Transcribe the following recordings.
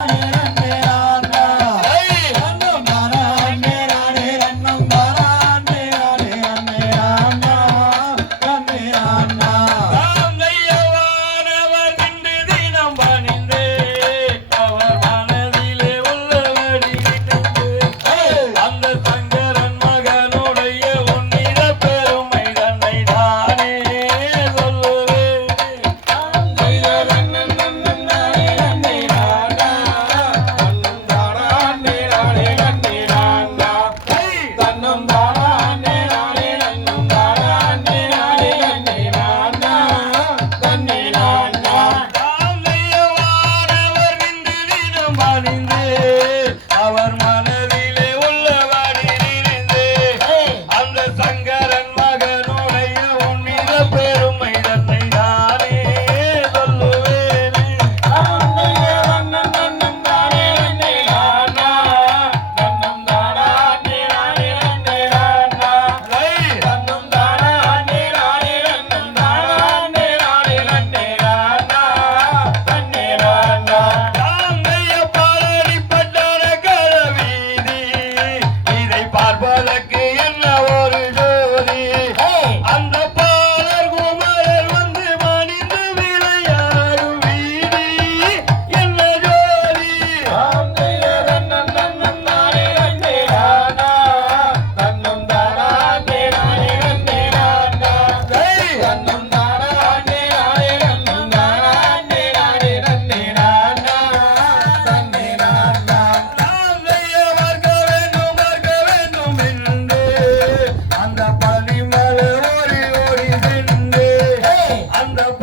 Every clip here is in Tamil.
Yeah.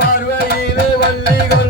பார்வையிலே வள்ளிகள்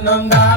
Ananda